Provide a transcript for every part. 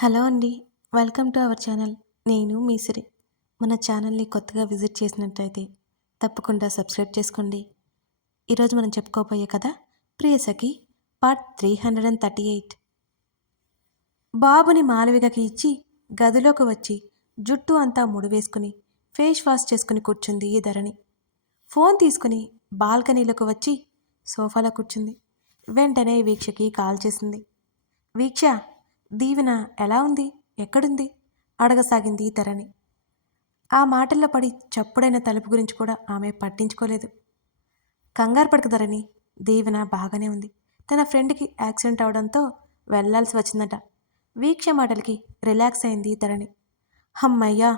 Hello అండి. Welcome to our channel. నేను మీ సిరి. మన ఛానల్‌ని కొత్తగా విజిట్ చేసినట్టయితే తప్పకుండా సబ్స్క్రైబ్ చేసుకోండి. ఈరోజు మనం చెప్పుకోబోయే కథ 'ప్రియసఖి' పార్ట్ 338. బాబుని మాలవికకి ఇచ్చి గదిలోకి వచ్చి జుట్టు అంతా ముడివేసుకుని ఫేస్ వాష్ చేసుకుని కూర్చుంది ఈ ధరణి. ఫోన్ తీసుకుని బాల్కనీలోకి వచ్చి సోఫాలో కూర్చుంది. వెంటనే వీక్షకి కాల్ చేసింది. వీక్ష, దీవెన ఎలా ఉంది, ఎక్కడుంది అడగసాగింది ధరణి. ఆ మాటల్లో పడి చప్పుడైన తలుపు గురించి కూడా ఆమె పట్టించుకోలేదు. కంగారు పడకు ధరణి, దీవెన బాగానే ఉంది. తన ఫ్రెండ్కి యాక్సిడెంట్ అవడంతో వెళ్లాల్సి వచ్చిందట. వీక్ష మాటలకి రిలాక్స్ అయింది ధరణి. హమ్మయ్యా,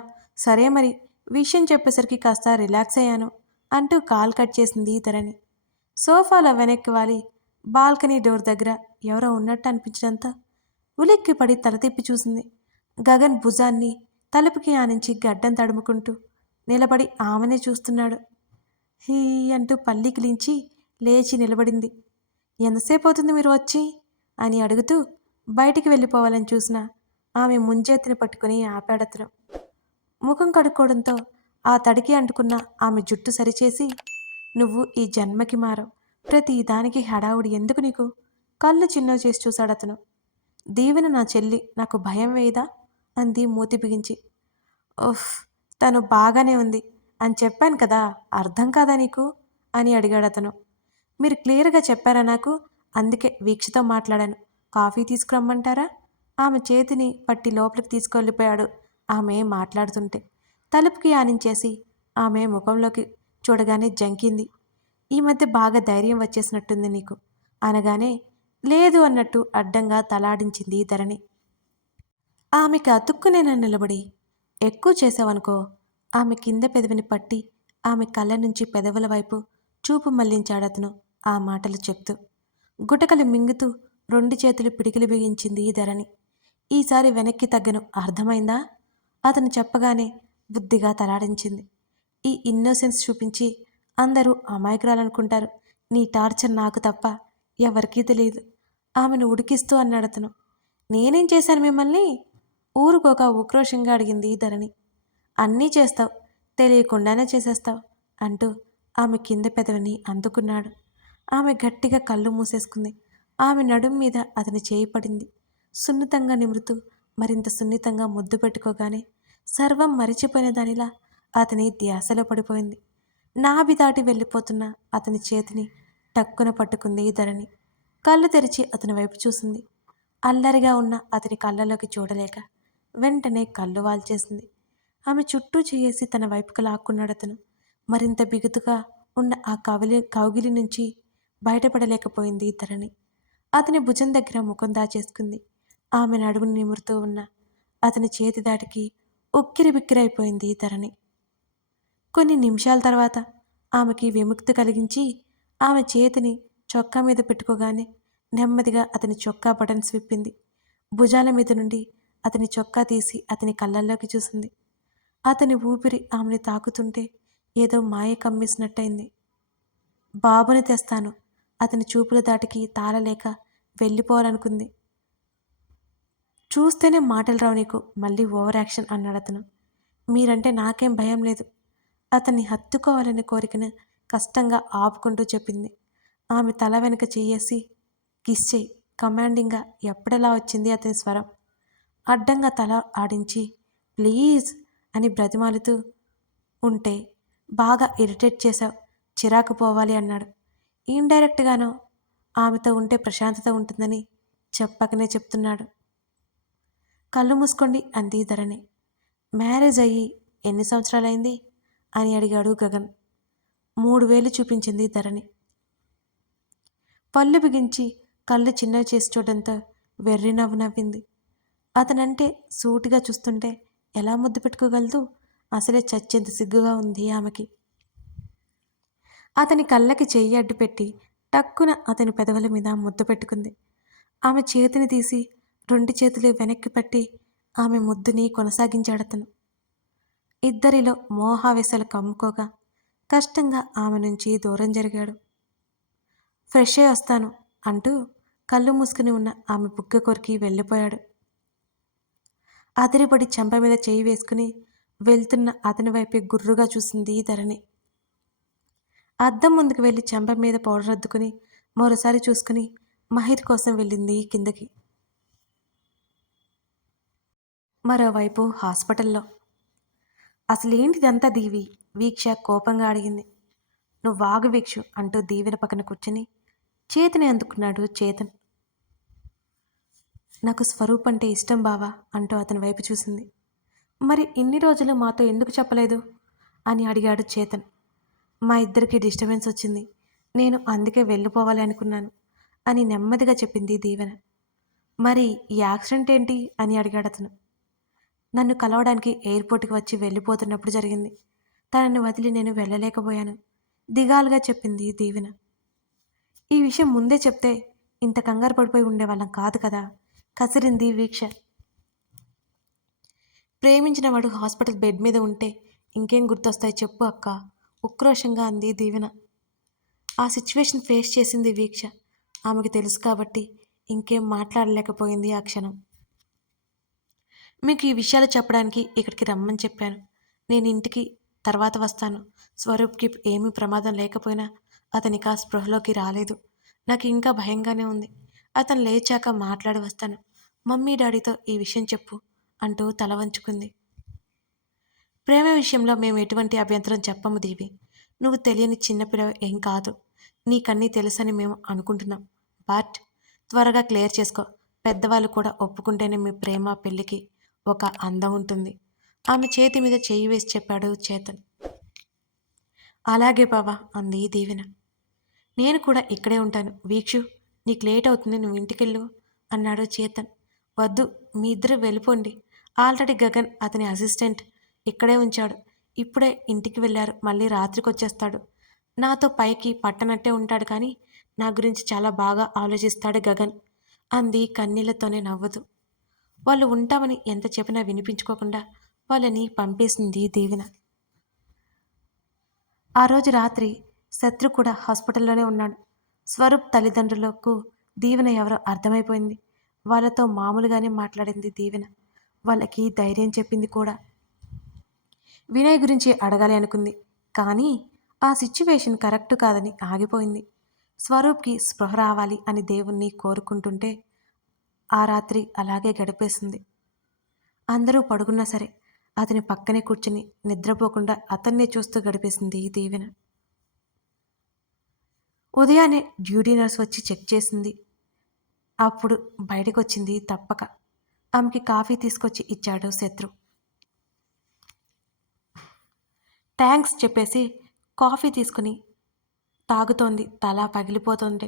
సరే మరి, విషయం చెప్పేసరికి కాస్త రిలాక్స్ అయ్యాను అంటూ కాల్ కట్ చేసింది ధరణి. సోఫాలో వెనక్కి వాలి బాల్కనీ డోర్ దగ్గర ఎవరో ఉన్నట్టు అనిపించడంతో ఉలిక్కిపడి తల తిప్పి చూసింది. గగన్ భుజాన్ని తలుపుకి ఆనించి గడ్డం తడుముకుంటూ నిలబడి ఆమెనే చూస్తున్నాడు. హీ అంటూ పల్లికిలించి లేచి నిలబడింది. ఎంతసేపు అవుతుంది మీరు వచ్చి అని అడుగుతూ బయటికి వెళ్ళిపోవాలని చూసిన ఆమె ముంజెత్తిని పట్టుకుని ఆపాడతను. ముఖం కడుక్కోవడంతో ఆ తడికి అంటుకున్న ఆమె జుట్టు సరిచేసి, నువ్వు ఈ జన్మకి మారవు, ప్రతి దానికి హడావుడి ఎందుకు నీకు, కళ్ళు చిన్నవి చేసి చూశాడతను. దీవెన నా చెల్లి, నాకు భయం వేయదా అంది మూతి బిగించి. ఓఫ్, తను బాగానే ఉంది అని చెప్పాను కదా, అర్థం కాదా నీకు అని అడిగాడతను. మీరు క్లియర్గా చెప్పారా నాకు, అందుకే వీక్షతో మాట్లాడాను. కాఫీ తీసుకురమ్మంటారా? ఆమె చేతిని పట్టి లోపలికి తీసుకెళ్ళిపోయాడు. ఆమె మాట్లాడుతుంటే తలుపుకి ఆనించేసి ఆమె ముఖంలోకి చూడగానే జంకింది. ఈ మధ్య బాగా ధైర్యం వచ్చేసినట్టుంది నీకు అనగానే లేదు అన్నట్టు అడ్డంగా తలాడించింది ధరణి. ఆమెకి అతుక్కునేనా నిలబడి, ఎక్కువ చేసావనుకో. ఆమె కింద పెదవిని పట్టి ఆమె కళ్ళ నుంచి పెదవుల వైపు చూపు మళ్లించాడతను ఆ మాటలు చెప్తూ. గుటకలు మింగుతూ 2 చేతులు పిడికిలి బిగించింది ధరణి. ఈసారి వెనక్కి తగ్గను, అర్థమైందా అతను చెప్పగానే బుద్ధిగా తలాడించింది. ఈ ఇన్నోసెన్స్ చూపించి అందరూ అమాయకురాలనుకుంటారు. నీ టార్చర్ నాకు తప్ప ఎవరికీ తెలియదు ఆమెను ఉడికిస్తూ అన్నాడతను. నేనేం చేశాను మిమ్మల్ని? ఊరుకోక ఉక్రోషంగా అడిగింది ధరణి. అన్నీ చేస్తావు, తెలియకుండానే చేసేస్తావు అంటూ ఆమె కింద పెదవిని అందుకున్నాడు. ఆమె గట్టిగా కళ్ళు మూసేసుకుంది. ఆమె నడుం మీద అతని చేయి పడింది. సున్నితంగా నిమురుతూ మరింత సున్నితంగా ముద్దు పెట్టుకోగానే సర్వం మరిచిపోయిన దానిలా అతని ధ్యాసలో పడిపోయింది. నాభి దాటి వెళ్ళిపోతున్న అతని చేతిని టక్కున పట్టుకుంది ధరణి. కళ్ళు తెరిచి అతని వైపు చూసింది. అల్లరిగా ఉన్న అతని కళ్ళలోకి చూడలేక వెంటనే కళ్ళు వాల్చేసింది. ఆమె చుట్టూ చేసి తన వైపుకు లాక్కున్నాడతను. మరింత బిగుతుగా ఉన్న ఆ కౌగిలి నుంచి బయటపడలేకపోయింది ధరణి. అతని భుజం దగ్గర ముఖం దాచేసుకుంది. ఆమె నడుముని నిమురుతూ ఉన్న అతని చేతి దాటికి ఉక్కిరి బిక్కిరైపోయింది ధరణి. కొన్ని నిమిషాల తర్వాత ఆమెకి విముక్తి కలిగించి ఆమె చేతిని చొక్కా మీద పెట్టుకోగానే నెమ్మదిగా అతని చొక్కా బటన్స్ విప్పింది. భుజాల మీద నుండి అతని చొక్కా తీసి అతని కళ్ళల్లోకి చూసింది. అతని ఊపిరి ఆమెని తాకుతుంటే ఏదో మాయ కమ్మేసినట్టయింది. బాబుని తెస్తాను అతని చూపుల దాటికి తాళలేక వెళ్ళిపోవాలనుకుంది. చూస్తేనే మాటలు రావు నీకు, మళ్ళీ ఓవర్ యాక్షన్ అన్నాడతను. మీరంటే నాకేం భయం లేదు, అతన్ని హత్తుకోవాలనే కోరికను కష్టంగా ఆపుకుంటూ చెప్పింది. ఆమె తల వెనుక చెయ్యేసి కిస్ చేయి కమాండింగ్గా ఎప్పుడెలా వచ్చింది అతని స్వరం. అడ్డంగా తల ఆడించి ప్లీజ్ అని బ్రతిమాలుతూ ఉంటే బాగా ఇరిటేట్ చేశావు, చిరాకు పోవాలి అన్నాడు. ఇండైరెక్ట్గానో ఆమెతో ఉంటే ప్రశాంతత ఉంటుందని చెప్పకనే చెప్తున్నాడు. కళ్ళు మూసుకోండి అంది ధరణి. మ్యారేజ్ అయ్యి ఎన్ని సంవత్సరాలైంది అని అడిగాడు గగన్. 3 వేలు చూపించింది ధరణి. పళ్ళు బిగించి కళ్ళు చిన్నవి చేసి చూడడంతో వెర్రి నవ్వు నవ్వింది. అతనంటే సూటిగా చూస్తుంటే ఎలా ముద్దు పెట్టుకోగలదు? అసలే చచ్చేంత సిగ్గుగా ఉంది ఆమెకి. అతని కళ్ళకి చెయ్యి అడ్డు పెట్టి టక్కున అతని పెదవుల మీద ముద్దు పెట్టుకుంది. ఆమె చేతిని తీసి 2 చేతులు వెనక్కి పట్టి ఆమె ముద్దుని కొనసాగించాడతను. ఇద్దరిలో మోహావేశాలు కమ్ముకోగా కష్టంగా ఆమె నుంచి దూరం జరిగాడు. ఫ్రెష్ అయి వస్తాను అంటూ కళ్ళు మూసుకుని ఉన్న ఆమె బుగ్గ కొరికి వెళ్ళిపోయాడు. అదిరిపడి చెంప మీద చేయి వేసుకుని వెళ్తున్న అతని వైపే గుర్రుగా చూసింది ధరణి. అద్దం ముందుకు వెళ్ళి చెంప మీద పౌడర్ అద్దుకుని మరోసారి చూసుకుని మహిర్ కోసం వెళ్ళింది కిందకి. మరోవైపు హాస్పిటల్లో. అసలేంటిదంతా దీవి? వీక్ష కోపంగా అడిగింది. నువ్వాగు వీక్షు అంటూ దీవెన పక్కన కూర్చుని చేతిని అందుకున్నాడు చేతన్. నాకు స్వరూప్ అంటే ఇష్టం బావా అంటూ అతని వైపు చూసింది. మరి ఇన్ని రోజులు మాతో ఎందుకు చెప్పలేదు అని అడిగాడు చేతన్. మా ఇద్దరికి డిస్టర్బెన్స్ వచ్చింది, నేను అందుకే వెళ్ళిపోవాలి అనుకున్నాను అని నెమ్మదిగా చెప్పింది దీవెన. మరి ఈ యాక్సిడెంట్ ఏంటి అని అడిగాడు అతను. నన్ను కలవడానికి ఎయిర్పోర్ట్కి వచ్చి వెళ్ళిపోతున్నప్పుడు జరిగింది. తనని వదిలి నేను వెళ్ళలేకపోయాను దిగాలుగా చెప్పింది దీవెన. ఈ విషయం ముందే చెప్తే ఇంత కంగారు పడిపోయి ఉండేవాళ్ళం కాదు కదా కసిరింది వీక్ష. ప్రేమించిన వాడు హాస్పిటల్ బెడ్ మీద ఉంటే ఇంకేం గుర్తొస్తాయి చెప్పు అక్క, ఉక్రోషంగా అంది దీవెన. ఆ సిచ్యువేషన్ ఫేస్ చేసింది వీక్ష. ఆమెకు తెలుసు కాబట్టి ఇంకేం మాట్లాడలేకపోయింది ఆ క్షణం. మీకు ఈ విషయాలు చెప్పడానికి ఇక్కడికి రమ్మని చెప్పాను. నేను ఇంటికి తర్వాత వస్తాను. స్వరూప్కి ఏమీ ప్రమాదం లేకపోయినా అతనికి ఆ స్పృహలోకి రాలేదు. నాకు ఇంకా భయంగానే ఉంది. అతను లేచాక మాట్లాడి వస్తాను. మమ్మీ డాడీతో ఈ విషయం చెప్పు అంటూ తల వంచుకుంది. ప్రేమ విషయంలో మేము ఎటువంటి అభ్యంతరం చెప్పము దేవి. నువ్వు తెలియని చిన్నపిల్ల ఏం కాదు. నీకన్నీ తెలుసని మేము అనుకుంటున్నాం. బట్ త్వరగా క్లియర్ చేసుకో. పెద్దవాళ్ళు కూడా ఒప్పుకుంటేనే మీ ప్రేమ పెళ్ళికి ఒక అందం ఉంటుంది. ఆమె చేతి మీద చేయి వేసి చెప్పాడు చేతన్. అలాగే బావా అంది దీవెన. నేను కూడా ఇక్కడే ఉంటాను. వీక్షు నీకు లేట్ అవుతుంది, నువ్వు ఇంటికెళ్ళు అన్నాడు చేతన్. వద్దు, మీ ఇద్దరు వెళ్ళిపోండి. ఆల్రెడీ గగన్ అతని అసిస్టెంట్ ఇక్కడే ఉంచాడు. ఇప్పుడే ఇంటికి వెళ్ళారు, మళ్ళీ రాత్రికి వచ్చేస్తాడు. నాతో పైకి పట్టనట్టే ఉంటాడు కానీ నా గురించి చాలా బాగా ఆలోచిస్తాడు గగన్ అంది కన్నీళ్లతోనే నవ్వుతూ. వాళ్ళు ఉంటామని ఎంత చెప్పినా వినిపించుకోకుండా వాళ్ళని పంపేసింది దీవెన. ఆ రోజు రాత్రి శత్రు కూడా హాస్పిటల్లోనే ఉన్నాడు. స్వరూప్ తల్లిదండ్రులకు దీవెన ఎవరో అర్థమైపోయింది. వాళ్ళతో మామూలుగానే మాట్లాడింది దీవెన. వాళ్ళకి ధైర్యం చెప్పింది కూడా. వినయ్ గురించి అడగాలి అనుకుంది కానీ ఆ సిచ్యువేషన్ కరెక్ట్ కాదని ఆగిపోయింది. స్వరూప్కి స్పృహ రావాలి అని దేవుణ్ణి కోరుకుంటుంటే ఆ రాత్రి అలాగే గడిపేసింది. అందరూ పడుకున్నా సరే అతని పక్కనే కూర్చుని నిద్రపోకుండా అతన్నే చూస్తూ గడిపేసింది దీవెన. ఉదయాన్నే డ్యూటీ నర్స్ వచ్చి చెక్ చేసింది. అప్పుడు బయటకు వచ్చింది తప్పక. ఆమెకి కాఫీ తీసుకొచ్చి ఇచ్చాడు శత్రు. థ్యాంక్స్ చెప్పేసి కాఫీ తీసుకుని తాగుతోంది. తల పగిలిపోతుంది.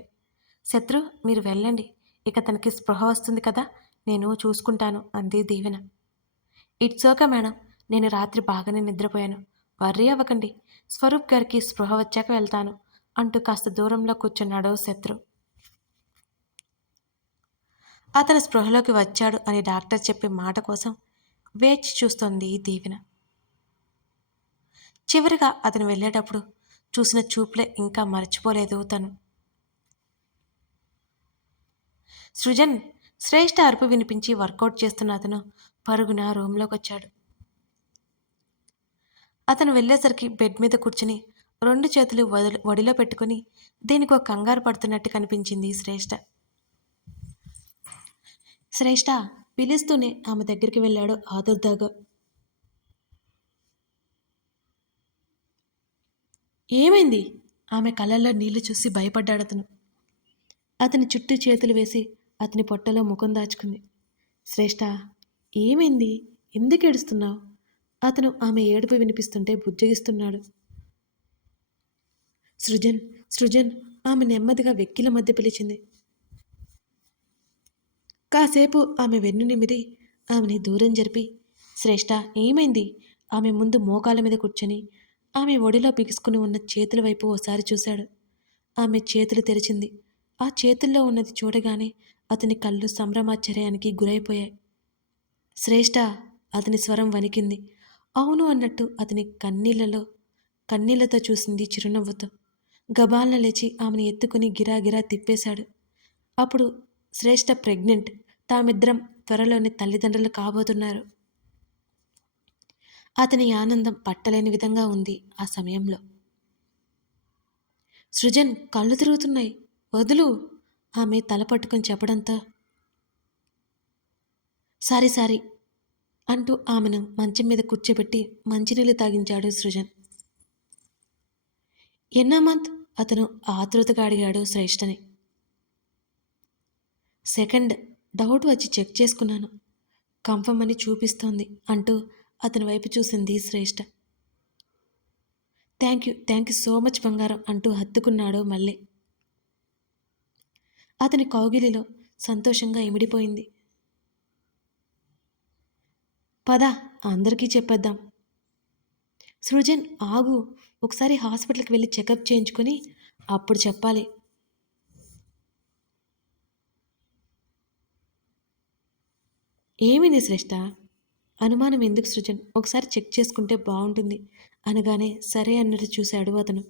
శత్రు మీరు వెళ్ళండి, ఇక తనకి స్పృహ వస్తుంది కదా, నేను చూసుకుంటాను అంది దీవెన. ఇట్స్ ఓకే మేడం, నేను రాత్రి బాగానే నిద్రపోయాను, వర్రీ అవ్వకండి. స్వరూప్ గారికి స్పృహ వచ్చాక వెళ్తాను అంటూ కాస్త దూరంలో కూర్చున్నాడు శత్రు. అతను స్పృహలోకి వచ్చాడు అని డాక్టర్ చెప్పే మాట కోసం వేచి చూస్తోంది దీవెన. చివరిగా అతను వెళ్ళేటప్పుడు చూసిన చూపులే ఇంకా మర్చిపోలేదు తను. సృజన్ శ్రేష్ఠ అరుపు వినిపించి వర్కౌట్ చేస్తున్న అతను పరుగున రూంలోకి వచ్చాడు. అతను వెళ్ళేసరికి బెడ్ మీద కూర్చుని 2 చేతులు ఒడిలో పెట్టుకుని దేనికో కంగారు పడుతున్నట్టు కనిపించింది శ్రేష్ఠ. శ్రేష్ఠ పిలుస్తూనే ఆమె దగ్గరికి వెళ్ళాడు ఆదుర్దాగా. ఏమైంది? ఆమె కళ్ళల్లో నీళ్లు చూసి భయపడ్డాడతను. అతని చుట్టూ చేతులు వేసి అతని పొట్టలో ముఖం దాచుకుంది. శ్రేష్ఠ ఏమైంది? ఎందుకు ఏడుస్తున్నావు? అతను ఆమె ఏడుపు వినిపిస్తుంటే బుజ్జగిస్తున్నాడు. సృజన్ సృజన్ ఆమె నెమ్మదిగా వెక్కిల మధ్య పిలిచింది. కాసేపు ఆమె వెన్ను నిమిరి ఆమెని దూరం జరిపి శ్రేష్ఠ ఏమైంది? ఆమె ముందు మోకాల మీద కూర్చొని ఆమె ఒడిలో బిగుసుకుని ఉన్న చేతుల వైపు ఓసారి చూశాడు. ఆమె చేతులు తెరిచింది. ఆ చేతుల్లో ఉన్నది చూడగానే అతని కళ్ళు సంభ్రమాశ్చర్యానికి గురైపోయాయి. శ్రేష్ఠ అతని స్వరం వణికింది. అవును అన్నట్టు అతని కన్నీళ్లతో చూసింది చిరునవ్వుతో. గబాల్న లేచి ఆమెను ఎత్తుకుని గిరాగిరా తిప్పేశాడు. అప్పుడు శ్రేష్ఠ ప్రెగ్నెంట్. తామిద్దరం త్వరలోనే తల్లిదండ్రులు కాబోతున్నారు. అతని ఆనందం పట్టలేని విధంగా ఉంది ఆ సమయంలో. సృజన్ కళ్ళు తిరుగుతున్నాయి, వదులు, ఆమె తల పట్టుకొని చెప్పడంతో సారీ సారీ అంటూ ఆమెను మంచం మీద కూర్చోబెట్టి మంచినీళ్ళు తాగించాడు సృజన్. ఎన్నో మంత్? అతను ఆతృతగా అడిగాడు శ్రేష్టని. సెకండ్, డౌట్ వచ్చి చెక్ చేసుకున్నాను, కన్ఫర్మ్ అని చూపిస్తోంది అంటూ అతని వైపు చూసింది శ్రేష్ఠ. థ్యాంక్ యూ సో మచ్ బంగారం అంటూ హత్తుకున్నాడు మళ్ళీ. అతని కౌగిలిలో సంతోషంగా ఇమిడిపోయింది. పద, అందరికీ చెప్పేద్దాం. సృజన్ ఆగు, ఒకసారి హాస్పిటల్కి వెళ్ళి చెకప్ చేయించుకొని అప్పుడు చెప్పాలి. ఏమైంది శ్రేష్ఠ? అనుమానం ఎందుకు సృజన్, ఒకసారి చెక్ చేసుకుంటే బాగుంటుంది అనగానే సరే అన్నట్టు చూశాడు అతను.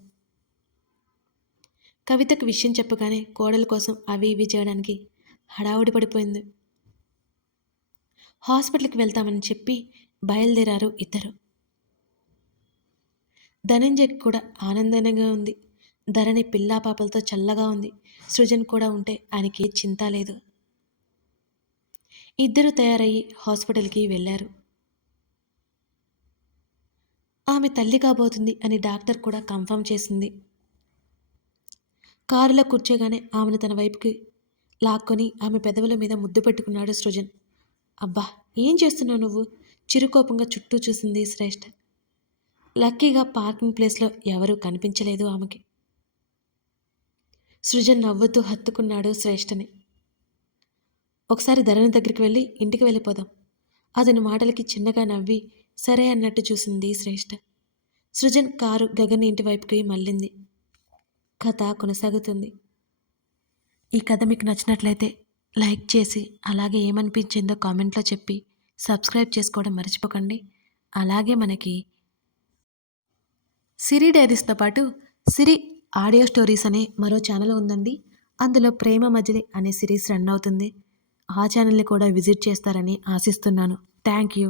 కవితకు విషయం చెప్పగానే కోడల కోసం అవి ఇవి చేయడానికి హడావుడి పడిపోయింది. హాస్పిటల్కి వెళ్తామని చెప్పి బయలుదేరారు ఇద్దరు. ధనంజయ్కి కూడా ఆనందంగా ఉంది. ధరణి పిల్లా పాపలతో చల్లగా ఉంది. సృజన్ కూడా ఉంటే ఆయనకి చింత లేదు. ఇద్దరు తయారయ్యి హాస్పిటల్కి వెళ్ళారు. ఆమె తల్లి కాబోతుంది అని డాక్టర్ కూడా కన్ఫర్మ్ చేసింది. కారులో కూర్చోగానే ఆమెను తన వైపుకి లాక్కొని ఆమె పెదవుల మీద ముద్దు పెట్టుకున్నాడు సృజన్. అబ్బా, ఏం చేస్తున్నావు నువ్వు? చిరుకోపంగా చుట్టూ చూసింది శ్రేష్ఠ. లక్కీగా పార్కింగ్ ప్లేస్లో ఎవరూ కనిపించలేదు ఆమెకి. సృజన్ నవ్వుతూ హత్తుకున్నాడు శ్రేష్ఠని. ఒకసారి ధరణి దగ్గరికి వెళ్ళి ఇంటికి వెళ్ళిపోదాం. అతని మాటలకి చిన్నగా నవ్వి సరే అన్నట్టు చూసింది శ్రేష్ఠ. సృజన్ కారు గగన్ ఇంటి వైపుకి మళ్ళింది. కథ కొనసాగుతుంది. ఈ కథ మీకు నచ్చినట్లయితే లైక్ చేసి అలాగే ఏమనిపించిందో కామెంట్లో చెప్పి సబ్స్క్రైబ్ చేసుకోవడం మర్చిపోకండి. అలాగే మనకి సిరి డైరీస్తో పాటు సిరి ఆడియో స్టోరీస్ అనే మరో ఛానల్ ఉందండి. అందులో ప్రేమ మజిలీ అనే సిరీస్ రన్ అవుతుంది. ఆ ఛానల్ని కూడా విజిట్ చేస్తారని ఆశిస్తున్నాను. Thank you.